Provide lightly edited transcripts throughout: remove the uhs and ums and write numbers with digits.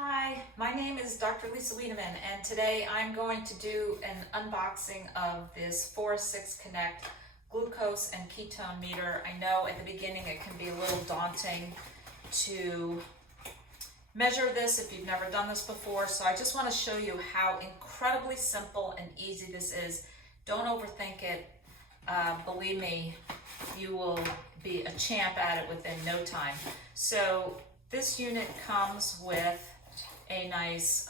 Hi, my name is Dr. Lisa Wiedeman, and today I'm going to do an unboxing of this Fora 6 Connect glucose and ketone meter. I know at the beginning it can be a little daunting to measure this if you've never done this before, so I just want to show you how incredibly simple and easy this is. Don't overthink it. Believe me, you will be a champ at it within no time. So this unit comes with a nice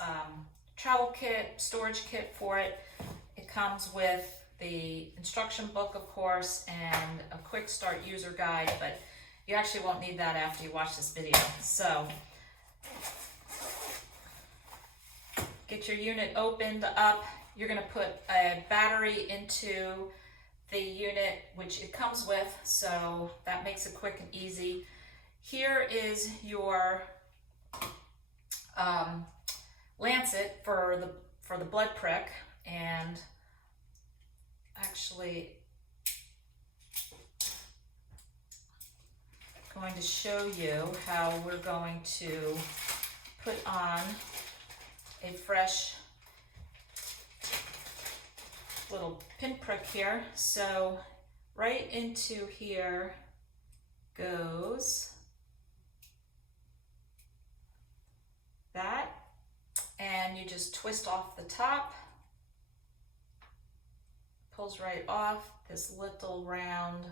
travel kit, storage kit for it. It comes with the instruction book, of course, and a quick start user guide, but you actually won't need that after you watch this video. So get your unit opened up. You're going to put a battery into the unit, which it comes with, so that makes it quick and easy. Here is your lancet for the blood prick, and actually going to show you how we're going to put on a fresh little pinprick here. So right into here goes that, and you just twist off the top, pulls right off this little round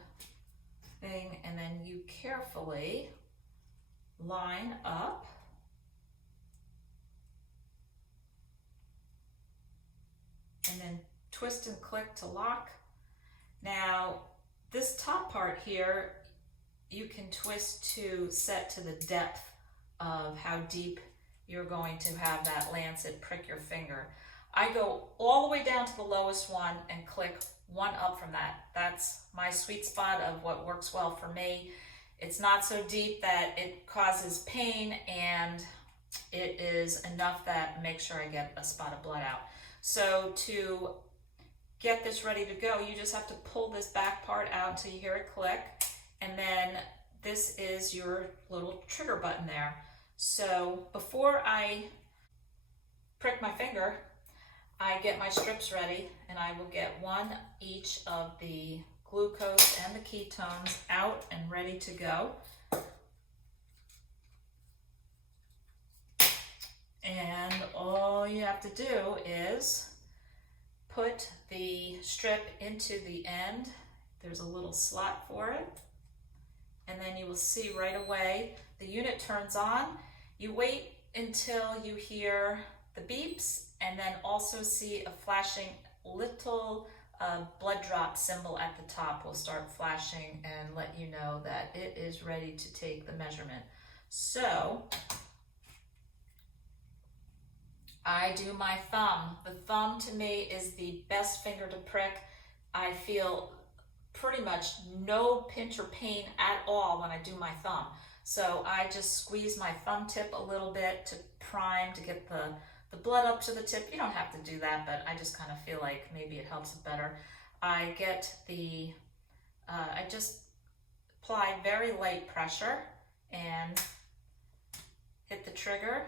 thing, and then you carefully line up and then twist and click to lock. Now this top part here you can twist to set to the depth of how deep you're going to have that lancet prick your finger. I go all the way down to the lowest one and click one up from that. That's my sweet spot of what works well for me. It's not so deep that it causes pain, and it is enough that make sure I get a spot of blood out. So to get this ready to go, you just have to pull this back part out until you hear it click, and then this is your little trigger button there. So before I prick my finger, I get my strips ready, and I will get one each of the glucose and the ketones out and ready to go. And all you have to do is put the strip into the end. There's a little slot for it. And then you will see right away the unit turns on. You wait until you hear the beeps, and then also see a flashing little blood drop symbol at the top will start flashing and let you know that it is ready to take the measurement. So I do my thumb. The thumb to me is the best finger to prick. I feel pretty much no pinch or pain at all when I do my thumb. So I just squeeze my thumb tip a little bit to prime, to get the blood up to the tip. You don't have to do that, but I just kind of feel like maybe it helps it better. I get the, I just apply very light pressure and hit the trigger,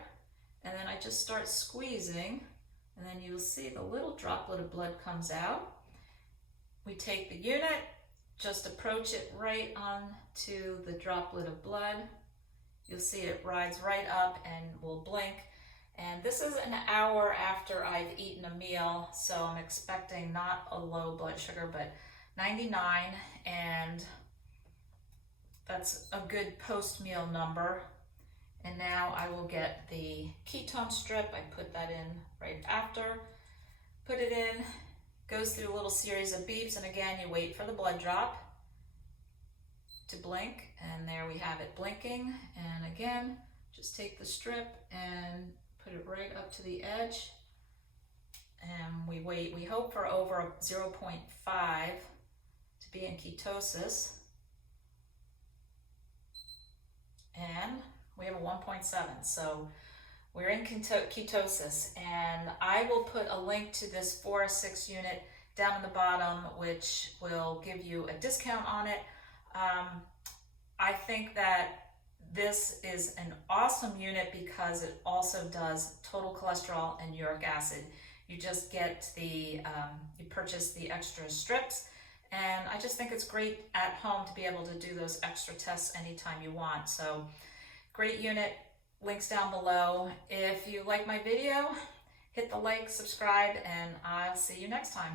and then I just start squeezing, and then you'll see the little droplet of blood comes out. We take the unit, just approach it right on to the droplet of blood. You'll see it rides right up and will blink. And this is an hour after I've eaten a meal, so I'm expecting not a low blood sugar, but 99, and that's a good post-meal number. And now I will get the ketone strip. I put that in right after. Put it in, goes through a little series of beeps, and again, you wait for the blood drop to blink, and there we have it blinking. And again, just take the strip and put it right up to the edge, and we wait. We hope for over 0.5 to be in ketosis, and we have a 1.7, so we're in ketosis. And I will put a link to this Fora 6 unit down in the bottom, which will give you a discount on it. I think that this is an awesome unit because it also does total cholesterol and uric acid. You just get the, you purchase the extra strips, and I just think it's great at home to be able to do those extra tests anytime you want. So great unit, links down below. If you like my video, hit the like, subscribe, and I'll see you next time.